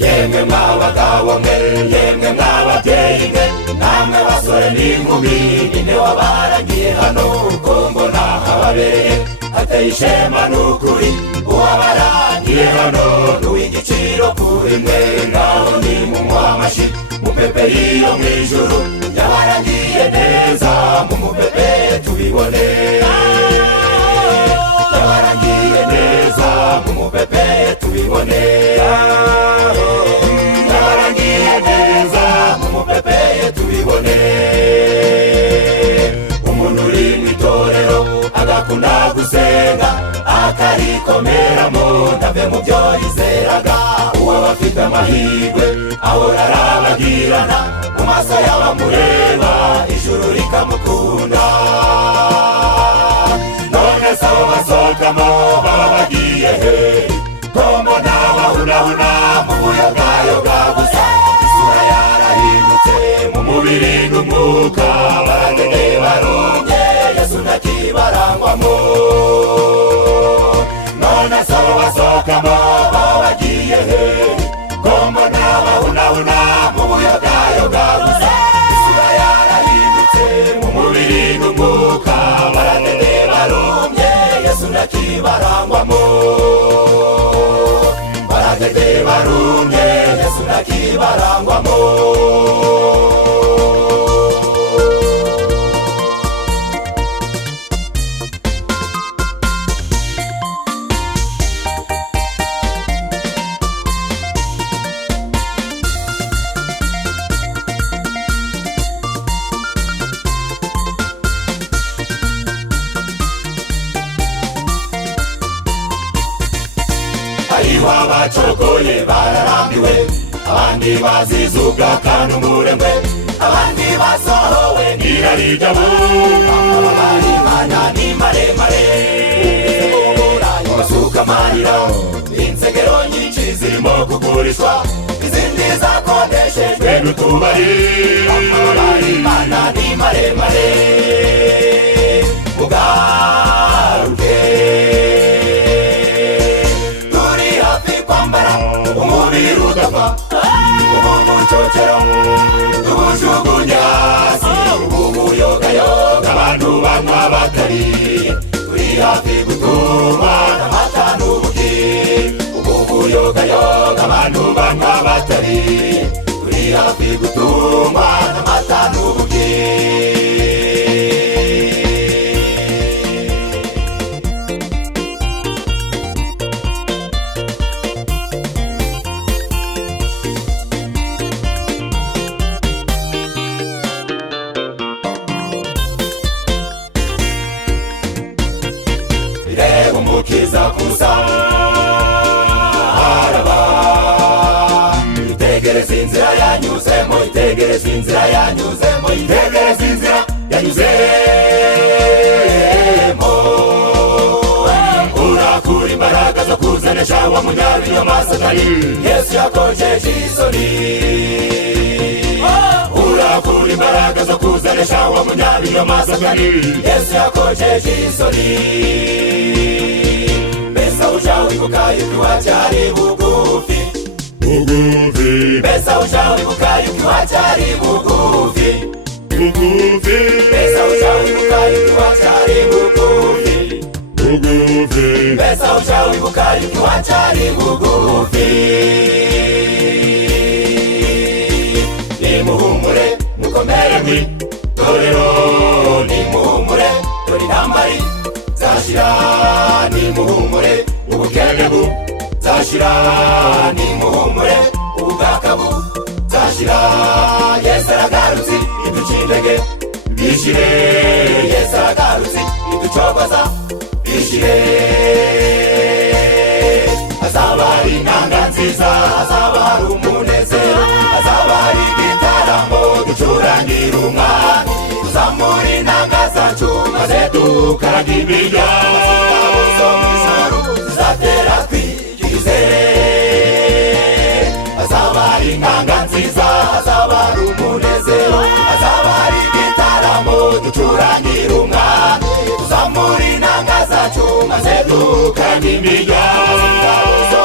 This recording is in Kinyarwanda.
yemwe mwabagabo mwe, yemwe mwababyeyi mwe, namwe basore n'inkumi, ninde wabaragiye hano ko mbona hababereye hateye ishema n'ukuri, uwabarangiye hano n'uw'igiciro kuri mwe, ngaho nimumuhe amashyi mupeperi yo mw'ijuru, yabarangiye neza mumupepere tubibone, yabarangiye neza mumupepere tubibone, yabarangiye neza mumupepere tubibone. Umuntu uri mw'itorero agakunda gusenga akarikomeramo, ntave mu byo yizeraga, uwaba afite amahirwe ahora arabagirana, mu maso y'abamureba ijuru rikamukunda. None se abo basohokamo baba bagiye he? Ko mbona bahunahuna mu buyogayoga gusa, isura yarahindutse mu mubiri n'umwuka, baratete barumye Yesu ntakibarangwamo. None se abo basohokamo baba bagiye he? Ko mbona bahunahuna mu buyogayoga gusa, isura yarahindutse mu mubiri n'umwuka, baratete barumye Yesu ntakibarangwamo, baratete barumye Yesu ntakibarangwamo. Hariho abacogoye bararambiwe, abandi bazizuga kandi umuremwe, abandi basohowe n'irari ry'abo, amabari Imana ni maremare, basuka amarira, insengero nyinshi zirimo kugurishwa, izindi zakodeshejwe n'utubari, amabari Imana ni maremare, mugaruke umubiri udapfa, umucocero tubujugunye hasi, ubumuyogayoga abantu banywa batariye, turi hafi gutuma n'amata n'ubuki, ubumuyogayoga abantu banywa batariye, turi hafi gutuma n'amata n'ubuki. Umukiza kusa araba, itegereze inzira yanyuzemo, itegereze inzira yanyuzemo, itegereze inzira yanyuzemo, urakura imbaraga zo kuzanesha wa munyabinyoma Satani, Yesu yakojeje isoni, urakura imbaraga zo kuzanesha wa munyabinyoma Satani, Yesu yakojeje isoni. Besa ushawibuka yuko wacyari bugufi, bugufi, besa ushawibuka yuko wacyari bugufi, bugufi, besa ushawibuka yuko wacyari bugufi, bugufi, besa ushawibuka yuko wacyari bugufi. Nimuhumure mukomere mw'itorero, nimuhumure dore intambara zashira, nimuhumure ubukene buzashira, nimuhumure ubugaka buzashira, Yesu aragarutse iduca intege bishire, Yesu aragarutse iducogoza bishire, hazaba hari inanga nziza, hazaba hari umunezero, hazaba hari igitaramo ducurangira umwami, tuzamura inanga zacu maze dukaraga imiryango, ingabo zo mw'ijuru zizatera twiyizere, hazaba hari inanga nziza, hazaba hari umunezero, hazaba hari igitaramo ducurangira umwami, tuzamura inanga zacu maze dukaraga imiryango.